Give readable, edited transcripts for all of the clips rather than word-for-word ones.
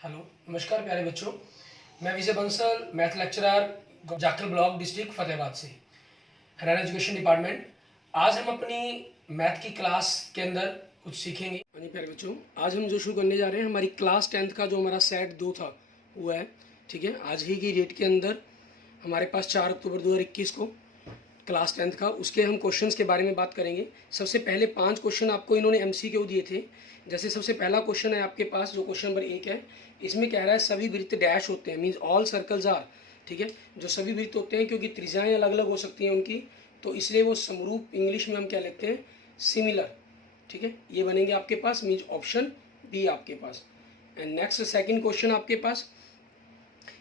Hello, नमस्कार प्यारे बच्चों। मैं Vijay Bansal, math lecturer, Jakhal block, district Fatehabad से, हरियाणा एजुकेशन डिपार्टमेंट। आज हम अपनी मैथ की क्लास के अंदर कुछ सीखेंगे। हाँ जी प्यारे बच्चों, आज हम जो शुरू करने जा रहे हैं, हमारी क्लास 10th का जो हमारा सेट 2 था वो है। ठीक है, आज ही की डेट के अंदर हमारे पास 4 अक्टूबर 2021 को क्लास 10th का, उसके हम क्वेश्चंस के बारे में बात करेंगे। सबसे पहले 5 क्वेश्चन आपको इन्होंने एमसीक्यू दिए थे। जैसे सबसे पहला क्वेश्चन है आपके पास, जो क्वेश्चन नंबर 1 है, इसमें कह रहा है सभी वृत्त डैश होते हैं, मीन्स ऑल सर्कल्स आर। ठीक है, जो सभी वृत्त होते हैं, क्योंकि त्रिज्याएं अलग अलग हो सकती हैं उनकी, तो इसलिए वो समरूप, इंग्लिश में हम क्या लेते हैं, सिमिलर। ठीक है, ये बनेंगे आपके पास, मीन्स ऑप्शन बी आपके पास। एंड नेक्स्ट सेकंड क्वेश्चन आपके पास,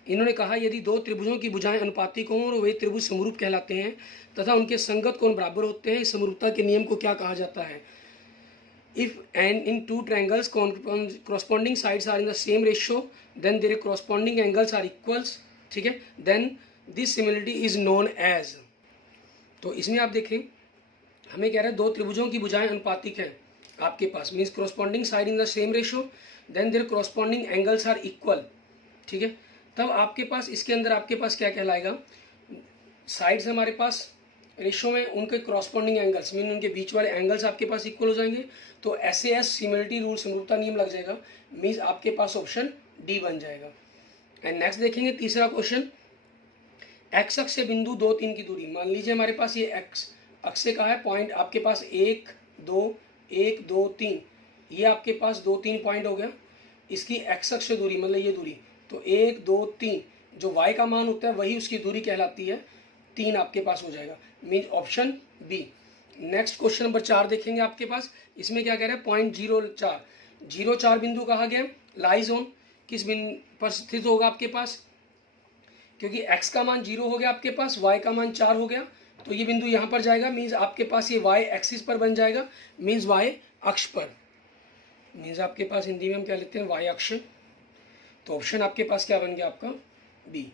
इन्होंने कहा यदि दो त्रिभुजों की भुजाएं अनुपातिक हों और वे त्रिभुज समरूप कहलाते हैं तथा उनके संगत कोण बराबर होते हैं, इस समरूपता के नियम को क्या कहा जाता है। If and in two triangles corresponding sides are in the same ratio then their corresponding angles are equals। ठीक है, then this similarity is known as। तो इसमें आप देखें, हमें कह रहा है दो त्रिभुजों की भुजाएं अनुपातिक हैं आपके पास, means corresponding side in the same ratio then their corresponding angles are equal। ठीक है, तब आपके पास इसके अंदर आपके पास क्या कहलाएगा, साइड्स हमारे पास रेशो में, उनके क्रॉसपॉन्डिंग एंगल्स मीन उनके बीच वाले एंगल्स आपके पास इक्वल हो जाएंगे, तो SAS सिमिलरिटी रूल, समरूपता नियम लग जाएगा, मीन्स आपके पास ऑप्शन डी बन जाएगा। एंड नेक्स्ट देखेंगे तीसरा क्वेश्चन, एक्स अक्ष से बिंदु 2 3 की दूरी, मान लीजिए हमारे पास ये एक्स अक्ष से कहा है पॉइंट आपके पास 1 2 1 2 3, ये आपके पास 2 3 पॉइंट हो गया। इसकी एक्स अक्ष से दूरी मतलब ये दूरी, तो 1 2 3, जो y का मान होता है वही उसकी दूरी कहलाती है, 3 आपके पास हो जाएगा, mean option B. Next question number 4 देखेंगे आपके पास, इसमें क्या कह रहा है, पॉइंट 0 4 बिंदु कहा गया, लाइज ऑन किस बिंदु पर स्थित होगा आपके पास, क्योंकि x का मान 0 हो गया आपके पास, y का मान 4 हो गया, तो ये बिंदु यहाँ पर जाएगा, मीन्स आपके पास ये y एक्सिस पर बन जाएगा, मीन्स y अक्ष पर, मीन्स आपके पास हिंदी में हम क्या लेते हैं, y अक्ष। तो ऑप्शन आपके पास क्या बन गया आपका, बी।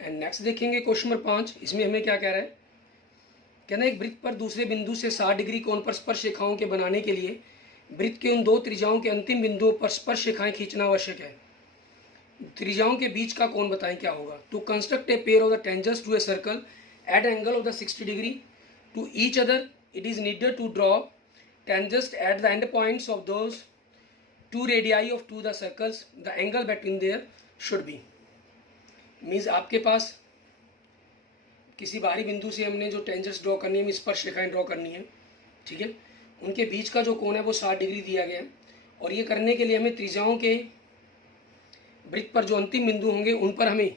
एंड नेक्स्ट देखेंगे क्वेश्चन नंबर 5, इसमें हमें क्या कह रहा है, कहना एक वृत्त पर दूसरे बिंदु से 60 डिग्री कोण पर स्पर्श रेखाओं के बनाने के लिए वृत्त के उन दो त्रिज्याओं के अंतिम बिंदुओं पर स्पर्श रेखाएं खींचना आवश्यक है। त्रिज्याओं के बीच का कोण बताएं क्या होगा। To construct a pair of the tangents to a circle at angle of the 60 degree to each other, it is needed to draw tangents at the end points of those two radii of to the circles, the angle between their should be. मीन्स आपके पास किसी बाहरी बिंदु से हमने जो tangents draw करनी है, स्पर्श रेखाएं ड्रॉ करनी है, ठीक है, उनके बीच का जो कोण है वो 60 डिग्री दिया गया है, और ये करने के लिए हमें त्रिज्याओं के वृत्त पर जो अंतिम बिंदु होंगे उन पर हमें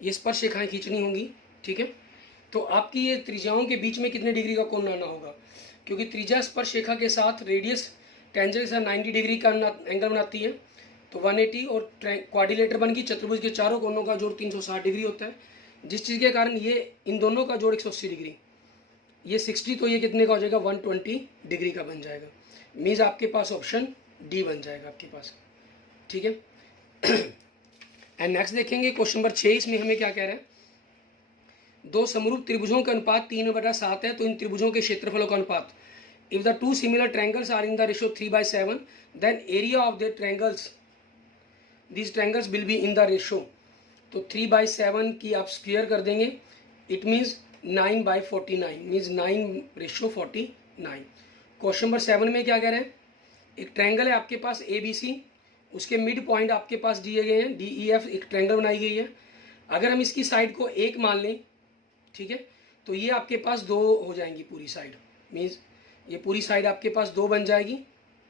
ये स्पर्श रेखाएं खींचनी होंगी। ठीक है, तो आपकी ये त्रिज्याओं के बीच में कितने डिग्री का कोण लाना होगा, क्योंकि त्रिज्या स्पर्श रेखा के साथ रेडियस टेंजेंट 90 डिग्री का एंगल बनाती है, तो 180, और क्वाड्रिलेटर बन गई, चतुर्भुज के चारों कोनों का जोड़ 360 डिग्री होता है, जिस चीज़ के कारण ये इन दोनों का जोड़ 180 डिग्री, ये 60, तो ये कितने का हो जाएगा, 120 डिग्री का बन जाएगा, मीन्स आपके पास ऑप्शन डी बन जाएगा आपके पास। ठीक है, एंड नेक्स्ट देखेंगे क्वेश्चन नंबर 6, इसमें हमें क्या कह रहा है, दो समरूप त्रिभुजों का अनुपात 3/7 है, तो इन त्रिभुजों के क्षेत्रफलों का अनुपात, if the two similar triangles are in the ratio 3/7 then area of the triangles, this triangles will be in the ratio, तो 3/7 की आप स्क्वायर कर देंगे, it means 9/49, means 9:49। Question number 7 में क्या कह रहे हैं, एक ट्रायंगल है आपके पास ABC, उसके मिड पॉइंट आपके पास दिए गए हैं, DEF, एक ट्रायंगल बनाई गई है। अगर हम इसकी साइड को 1 मान लें, ठीक है, तो ये आपके पास 2 हो जाएंगी पूरी साइड, मीन्स ये पूरी साइड आपके पास 2 बन जाएगी।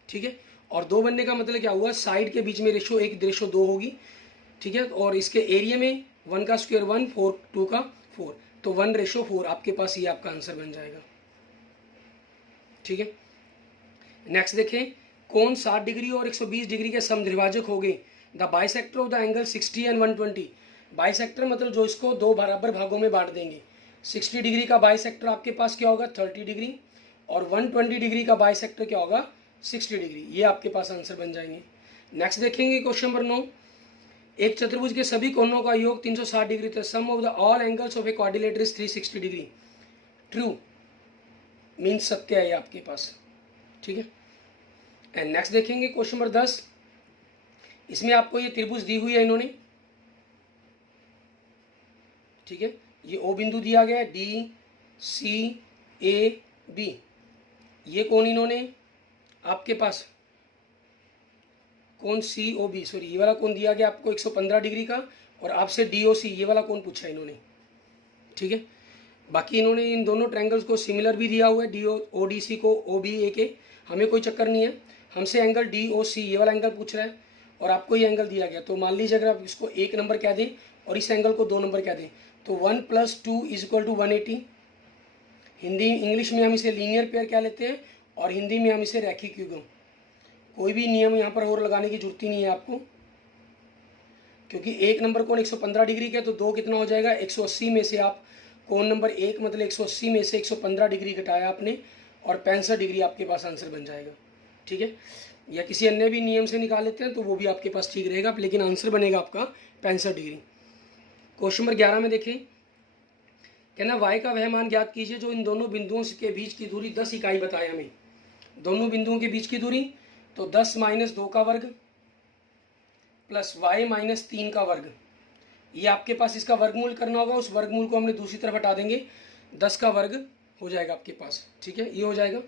ठीक है, और 2 बनने का मतलब क्या हुआ, साइड के बीच में रेशो 1 रेशो 2 होगी। ठीक है, और इसके एरिया में 1 का स्क्वायर 1, 4 2 का 4, तो 1:4 आपके पास ये आपका आंसर बन जाएगा। ठीक है, नेक्स्ट देखें, कोण 60 डिग्री और 120 डिग्री के समद्विभाजक हो गए, the bisector of the angle 60 and 120। Bisector मतलब जो इसको 2 बराबर भागों में बांट देंगे। 60 डिग्री का बाइसेक्टर आपके पास क्या होगा, 30 डिग्री, और 120 डिग्री का बाइसेक्टर क्या होगा, 60 डिग्री। ये आपके पास आंसर बन जाएंगे। नेक्स्ट देखेंगे क्वेश्चन नंबर 9, एक चतुर्भुज के सभी कोणों का योग 360 डिग्री था, sum of the all angles of a quadrilateral is 360 degree. True, means सत्य है ये आपके पास। ठीक है, एंड नेक्स्ट देखेंगे क्वेश्चन नंबर 10, इसमें आपको ये त्रिभुज दी हुई है इन्होंने, ठीक है, ये ओ बिंदु दिया गया है, डी सी ए बी। ये कौन इन्होंने आपके पास कौन सी ओ बी, सॉरी ये वाला कौन दिया गया आपको 115 डिग्री का, और आपसे डी ओ सी ये वाला कौन पूछा है इन्होंने, ठीक है। बाकी इन्होंने इन दोनों ट्रायंगल्स को सिमिलर भी दिया हुआ है, डी ओ डी सी को ओ बी ए के, हमें कोई चक्कर नहीं है, हमसे एंगल डी ओ सी ये वाला एंगल पूछ रहा है और आपको ये एंगल दिया गया। तो मान लीजिए अगर आप इसको 1 नंबर कह दें और इस एंगल को 2 नंबर कह दें तो 1 + 2 = 180। हिंदी इंग्लिश में हम इसे लीनियर पेयर कह लेते हैं और हिंदी में हम इसे रैखिक युग्म। कोई भी नियम यहाँ पर और लगाने की जरूरत ही नहीं है आपको, क्योंकि 1 नंबर कोण 115 डिग्री का, तो 2 कितना हो जाएगा 180 में से आप कोण नंबर 1 मतलब 180 में से 115 डिग्री घटाया आपने और 65 डिग्री आपके पास आंसर बन जाएगा, ठीक है। या किसी अन्य भी नियम से निकाल लेते हैं तो वो भी आपके पास ठीक रहेगा, लेकिन आंसर बनेगा आपका 65 डिग्री। क्वेश्चन नंबर 11 में देखें, कहना y का वह मान ज्ञात कीजिए जो इन दोनों बिंदुओं के बीच की दूरी 10 इकाई बताए हमें। दोनों बिंदुओं के बीच की दूरी तो 10 - 2 का वर्ग प्लस y - 3 का वर्ग, ये आपके पास इसका वर्गमूल करना होगा, उस वर्गमूल को हमने दूसरी तरफ हटा देंगे, 10 का वर्ग हो जाएगा आपके पास, ठीक है, ये हो जाएगा।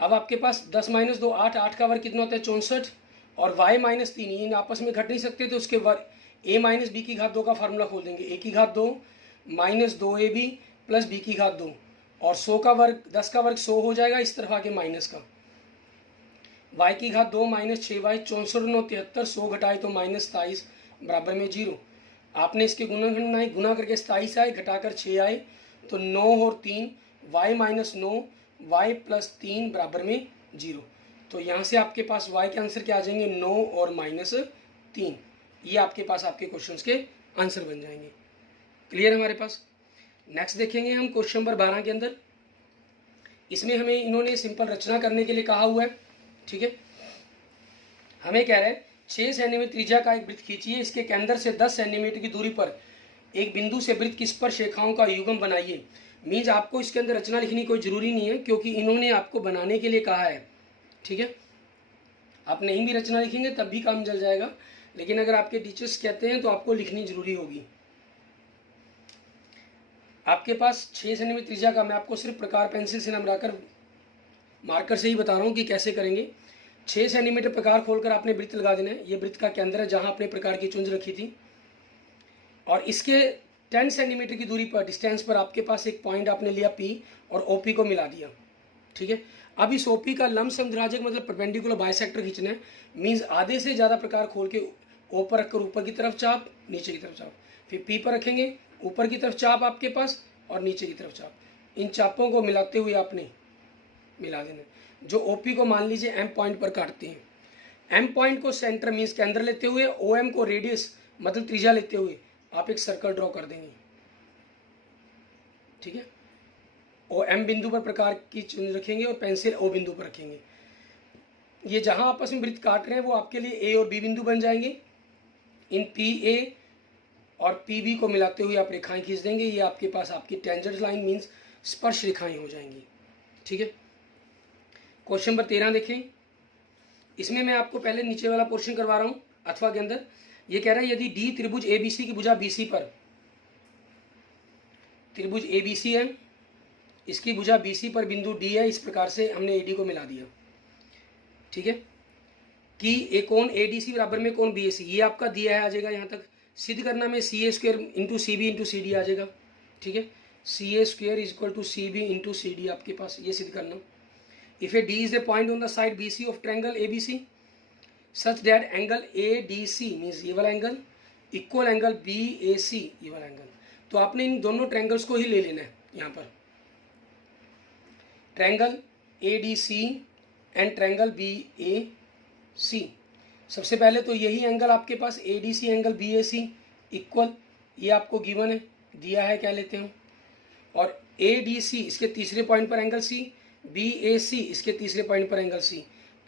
अब आपके पास 10 - 2 8, 8 का वर्ग कितना होता है 64, और y - 3 ये आपस में घट नहीं सकते, तो उसके वर्ग a - b की घात 2 का फार्मूला खोल देंगे, a की घात 2 - 2ab प्लस b की घात 2, और 100 का वर्ग 10 का वर्ग 100 हो जाएगा, इस तरफ आके माइनस का, y की घात 2 - 6y 64 9 73, 100 घटाए तो -27 बराबर में 0। आपने इसके गुणनखंड बनाए, गुना करके 27 आए, घटाकर 6 आए, तो 9 और 3 y - 9 y + 3 बराबर में 0। तो यहाँ से आपके पास y के आंसर क्या आ जाएंगे 9 और -3, ये आपके पास आपके क्वेश्चंस के आंसर बन जाएंगे। क्लियर हमारे पास। नेक्स्ट देखेंगे हम क्वेश्चन नंबर 12 के अंदर, इसमें हमें इन्होंने सिंपल रचना करने के लिए कहा हुआ है, ठीक है। हमें कह रहा है 6 सेंटीमीटर त्रिज्या का एक वृत्त खींचिए, इसके केंद्र से 10 सेंटीमीटर की दूरी पर एक बिंदु से वृत्त की स्पर्श रेखाओं का युग्म बनाइए। मीन्स आपको इसके अंदर रचना लिखनी कोई जरूरी नहीं है, क्योंकि इन्होंने आपको बनाने के लिए कहा है, ठीक है। आप नहीं भी रचना लिखेंगे तब भी काम चल जाएगा, लेकिन अगर आपके टीचर्स कहते हैं तो आपको लिखनी जरूरी होगी। आपके पास 6 सेंटीमीटर त्रिज्या का, मैं आपको सिर्फ प्रकार पेंसिल से नमराकर मार्कर से ही बता रहा हूँ कि कैसे करेंगे। 6 सेंटीमीटर प्रकार खोलकर आपने वृत्त लगा देना है, ये वृत्त का केंद्र है जहाँ आपने प्रकार की चुंज रखी थी, और इसके 10 सेंटीमीटर की दूरी पर डिस्टेंस पर आपके पास एक पॉइंट आपने लिया P और OP को मिला दिया, ठीक है। अब इस OP का लंब समद्विभाजक मतलब परपेंडिकुलर बाइसेक्टर खींचना है। मीन्स आधे से ज़्यादा प्रकार खोल के O पर रखकर ऊपर की तरफ चाप, नीचे की तरफ चाप, फिर P पर रखेंगे, ऊपर की तरफ चाप आपके पास और नीचे की तरफ चाप। इन चापों को मिलाते हुए आपने मिला देना, जो OP को मान लीजिए M पॉइंट पर काटते हैं। M पॉइंट को सेंटर मीन्स केंद्र लेते हुए, OM को रेडियस मतलब त्रिज्या लेते हुए आप एक सर्कल ड्रॉ कर देंगे, ठीक है। OM बिंदु पर प्रकार की चिन्ह रखेंगे और पेंसिल O बिंदु पर रखेंगे। ये जहां आपस में वृत्त काट रहे हैं वो आपके लिए A और B बिंदु बन जाएंगे। इन PA और PB को मिलाते हुए आप रेखाएं खींच देंगे, ये आपके पास आपकी टेंजेंट लाइन मीन्स स्पर्श रेखाएं हो जाएंगी, ठीक है। क्वेश्चन नंबर 13 देखें, इसमें मैं आपको पहले नीचे वाला पोर्शन करवा रहा हूँ अथवा के अंदर। ये कह रहा है यदि D त्रिभुज ABC की भुजा BC पर, त्रिभुज ABC है, इसकी भुजा BC पर बिंदु D है, इस प्रकार से हमने AD को मिला दिया, ठीक है, कि एक कोण ADC बराबर में कोण BAC, ये आपका दिया है, आ जाएगा यहाँ तक। सिद्ध करना में CA² × CB × CD आ जाएगा, ठीक है। CA² = CB × CD आपके पास, ये सिद्ध करना। If A D is the point on the side BC of triangle ABC such that angle ADC means ये वाला एंगल इक्वल एंगल BAC ये वाला एंगल, तो आपने इन दोनों ट्रायंगल्स को ही ले लेना है। यहाँ पर triangle ADC and triangle BAC, सबसे पहले तो यही एंगल आपके पास ADC एंगल BAC इक्वल, ये आपको गिवन है, दिया है, क्या लेते हैं, और ADC इसके तीसरे पॉइंट पर एंगल C, BAC इसके तीसरे पॉइंट पर angle C,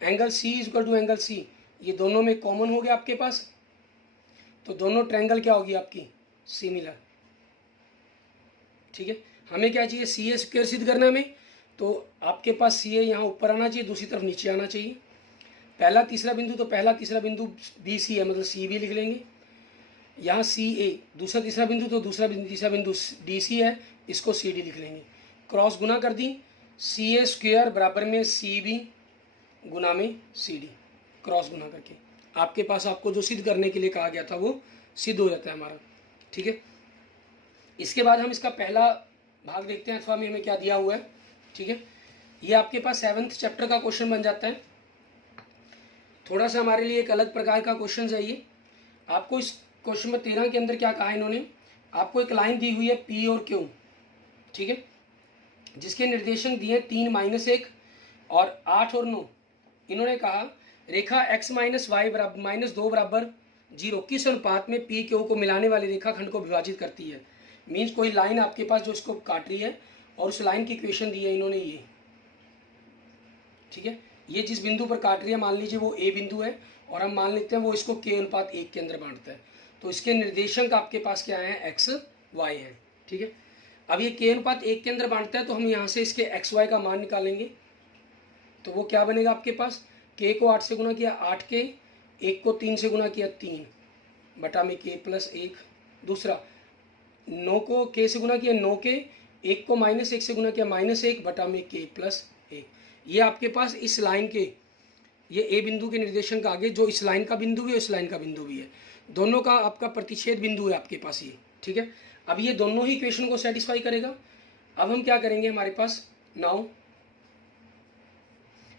angle C = angle C, ये दोनों में कॉमन हो गया आपके पास, तो दोनों ट्रायंगल क्या होगी आपकी सिमिलर, ठीक है। हमें क्या चाहिए CA² सिद्ध करना में, तो आपके पास CA यहाँ ऊपर आना चाहिए, दूसरी तरफ नीचे आना चाहिए। पहला तीसरा बिंदु, तो पहला तीसरा बिंदु बी सी है, मतलब सी बी लिख लेंगे। यहाँ सी ए दूसरा तीसरा बिंदु, तो दूसरा बिंदु तीसरा बिंदु डी सी है, इसको सी डी लिख लेंगे। क्रॉस गुना कर दी, सी ए स्क्वायर बराबर में सी बी गुना में सी डी, क्रॉस गुना करके आपके पास आपको जो सिद्ध करने के लिए कहा गया था वो सिद्ध हो जाता है हमारा। ठीक है, इसके बाद हम इसका पहला भाग देखते हैं अथवा में हमें क्या दिया हुआ है। ठीक है, ये आपके पास 7th चैप्टर का क्वेश्चन बन जाता है। थोड़ा सा हमारे लिए एक अलग प्रकार का क्वेश्चन है ये। आपको इस क्वेश्चन में 13 के अंदर क्या कहा है इन्होंने, आपको एक लाइन दी हुई है पी और क्यू, ठीक है, जिसके निर्देशांक दिए 3 -1 और 8 और 9। इन्होंने कहा रेखा x - y बराबर -2 बराबर 0 किस अनुपात में पी क्यू को मिलाने वाले रेखाखंड को विभाजित करती है। मीन्स कोई लाइन आपके पास जो इसको काट रही है और उस लाइन की इक्वेशन दी है इन्होंने ये। ठीक है, ये जिस बिंदु पर काट रही है मान लीजिए वो ए बिंदु है और हम मान लेते हैं वो इसको k अनुपात 1 के अंदर बांटता है, तो इसके निर्देशांक आपके पास क्या है, x y है। ठीक है, अब ये k अनुपात 1 के अंदर बांटता है तो हम यहाँ से इसके x y का मान निकालेंगे। तो वो क्या बनेगा आपके पास, k को 8 से गुना किया 8k, 1 को 3 से गुना किया 3 बटा में k + 1। दूसरा 9 को k से गुना किया 9k, 1 को -1 से गुना किया -1 बटा में k + 1। ये आपके पास इस लाइन के, ये ए बिंदु के निर्देशांक आगे जो इस लाइन का बिंदु भी है इस लाइन का बिंदु भी है, दोनों का आपका प्रतिच्छेद बिंदु है आपके पास ये। ठीक है, अब ये दोनों ही इक्वेशन को सेटिस्फाई करेगा। अब हम क्या करेंगे, हमारे पास नाउ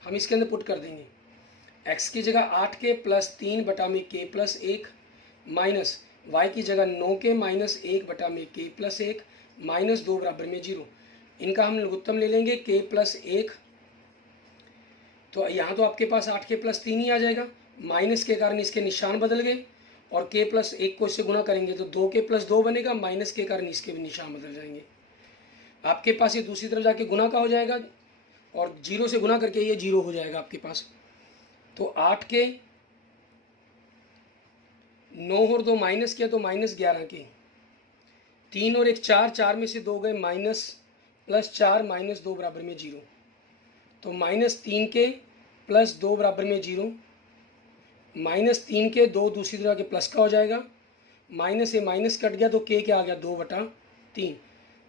हम इसके अंदर पुट कर देंगे x की जगह 8k + 3 बटा में k + 1 माइनस y की जगह 9k - 1 बटा में k + 1 -2 बराबर में 0। इनका हम लघुत्तम ले लेंगे k + 1, तो यहाँ तो आपके पास 8k + 3 ही आ जाएगा, माइनस के कारण इसके निशान बदल गए और k + 1 को इससे गुना करेंगे तो 2k + 2 बनेगा, माइनस के कारण इसके भी निशान बदल जाएंगे। आपके पास ये दूसरी तरफ जाके गुना का हो जाएगा और 0 से गुना करके ये 0 हो जाएगा आपके पास। तो 8k 9 और 2 माइनस किया तो -11k, 3 और 1 4, 4 में से 2 गए माइनस +4 -2 बराबर में 0। तो -3k + 2 बराबर में 0, -3k 2 दूसरी तरह के प्लस का हो जाएगा, माइनस से माइनस कट गया तो k क्या आ गया 2/3।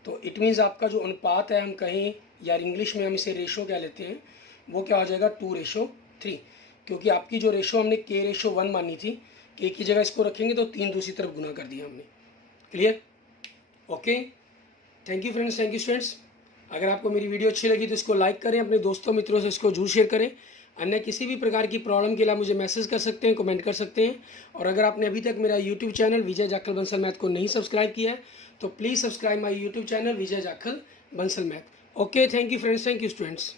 तो इट मीन्स आपका जो अनुपात है हम कहें या इंग्लिश में हम इसे रेशो कह लेते हैं, वो क्या हो जाएगा 2:3, क्योंकि आपकी जो रेशो हमने k:1 मानी थी, k की जगह इसको रखेंगे तो 3 दूसरी तरफ गुना कर दिया हमने। Clear? Okay, thank you friends, thank you students. अगर आपको मेरी वीडियो अच्छी लगी तो इसको लाइक करें, अपने दोस्तों मित्रों से इसको जरूर शेयर करें। अन्य किसी भी प्रकार की प्रॉब्लम के लिए मुझे मैसेज कर सकते हैं, कमेंट कर सकते हैं। और अगर आपने अभी तक मेरा यूट्यूब चैनल विजय जाखल बंसल मैथ को नहीं सब्सक्राइब किया है तो please subscribe my YouTube channel Vijay Jakhal Bansal math. Okay, thank you friends, thank you students.